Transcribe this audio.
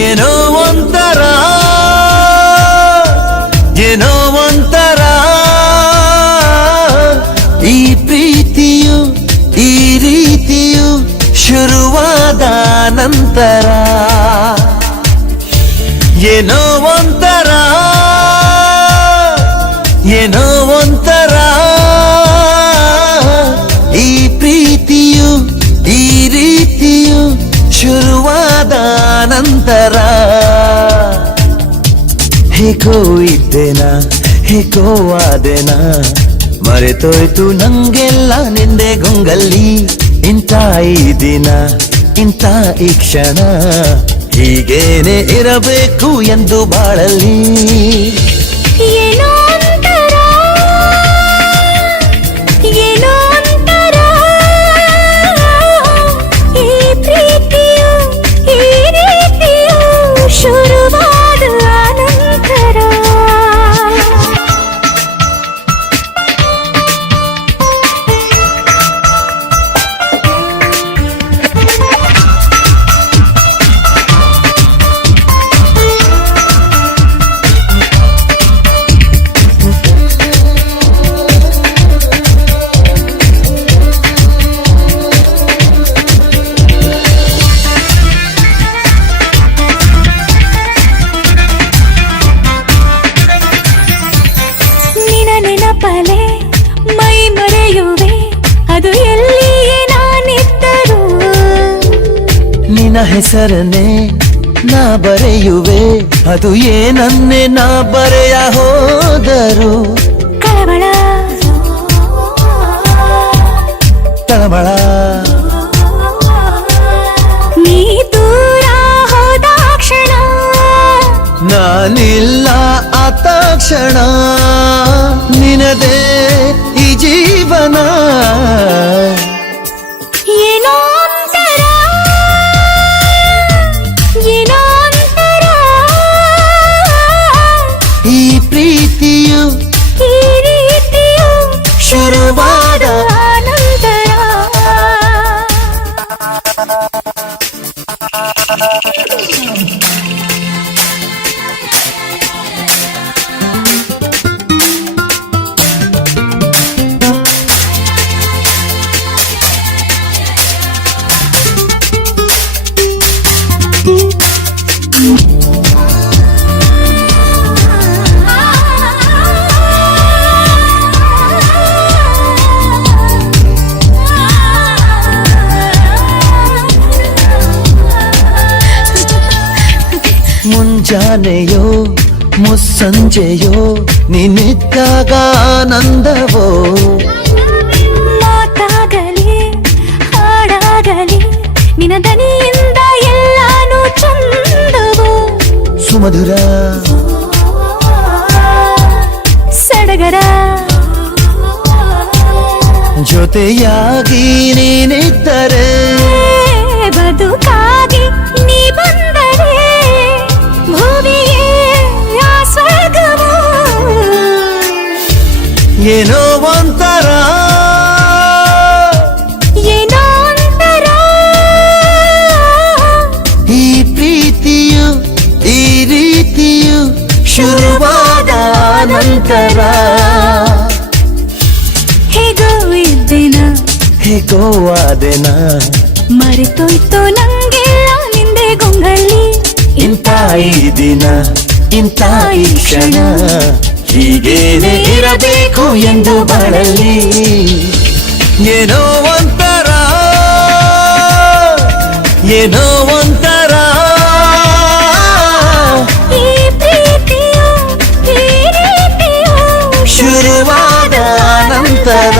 ಏನೋ ಒಂಥರ ಏನೋ ಒಂಥರ ಈ ಪ್ರೀತಿಯು ಈ ರೀತಿಯು ಶುರುವಾದ ನಂತರ ಏನೋ ಒಂಥರ ಏನೋ ಒಂಥರ ಈ ಪ್ರೀತಿಯು ಈ ರೀತಿಯು ಶುರುವಾದ ನಂತರ ಹೇಗೋ ಇದ್ದೇನಾ ಹೇಗೋ ಆದೆನಾ ಮರೆತೋಯ್ತು ನಂಗೆಲ್ಲ ನಿಂದೆ ಗುಂಗಲ್ಲಿ ಇಂಥ ಈ ದಿನ ಇಂಥ ಈ ಕ್ಷಣ ಹೀಗೇನೆ ಇರಬೇಕು ಎಂದು ಬಾಳಲ್ಲಿ ಏನೋ ಒಂಥರ ಏನೋ ಒಂಥರ ಈ ಪ್ರೀತಿಯು ಈ ರೀತಿಯು ಶುರುವಾದ ನಂತರ ನೆನಪಲೆ ಮೈ ಮರೆಯುವೆ ಅದು ಎಲ್ಲಿಯೇ ನಾನಿದ್ದರೂ ನಿನ್ನ ಹೆಸರನ್ನೇ ನಾ ಬರೆಯುವೆ ಅದು ಏನನ್ನೇ ನಾ ಬರೆಯ ಹೋದರು ಕಳವಳ ತಳಮಳ ನೀ ದೂರ ಹೋದ ಕ್ಷಣ ನಾನಿಲ್ಲ ಆ ತಕ್ಷಣ ನಿನದೇ ಈ ಜೀವನ ಏನೋ ಒಂಥರ ಏನೋ ಒಂಥರ ಈ ಪ್ರೀತಿಯು ಈ ರೀತಿಯು ಶುರುವಾದ ನಂತರ ಮುಂಜಾನೆಯೋ ಮುಸ್ಸಂಜೆಯೋ ನಿನ್ನಿದ್ದಾಗ ಆನಂದವೋ ಮಾತಾಗಲಿ ಹಾಡಾಗಲಿ ನಿನ್ನ ದನಿಯಿಂದ ಎಲ್ಲಾನು ಚಂದವು ಸುಮಧುರ ಸಡಗರ ಜೊತೆಯಾಗಿ ನೀನಿದ್ದರೆ ಬದುಕಾಗಿ ನೀ ಬಂದರೆ ಭೂಮಿಯೇ ಆ ಸ್ವರ್ಗವು ಏನೋ ಒಂಥರ ಏನೋ ಒಂಥರ ಈ ಪ್ರೀತಿಯು ಈ ರೀತಿಯು ಶುರುವಾದ ನಂತರ ಹೇಗೋ ಇದ್ದೇನ ಹೇಗೋ ಆದೆನಾ ಮರೆತೋಯ್ತು ನಂಗೆಲ್ಲ ನಿಂದೆ ಗೊಂಗಲ್ಲಿ ಇಂಥ ಈ ದಿನ ಇಂಥ ಈ ಕ್ಷಣ ಹೀಗೇನೆ ಇರಬೇಕು ಎಂದು ಬಾಳಲ್ಲಿ ಏನೋ ಒಂಥರ ಏನೋ ಒಂಥರ ಈ ಪ್ರೀತಿಯು ಈ ರೀತಿಯು ಶುರುವಾದ ನಂತರ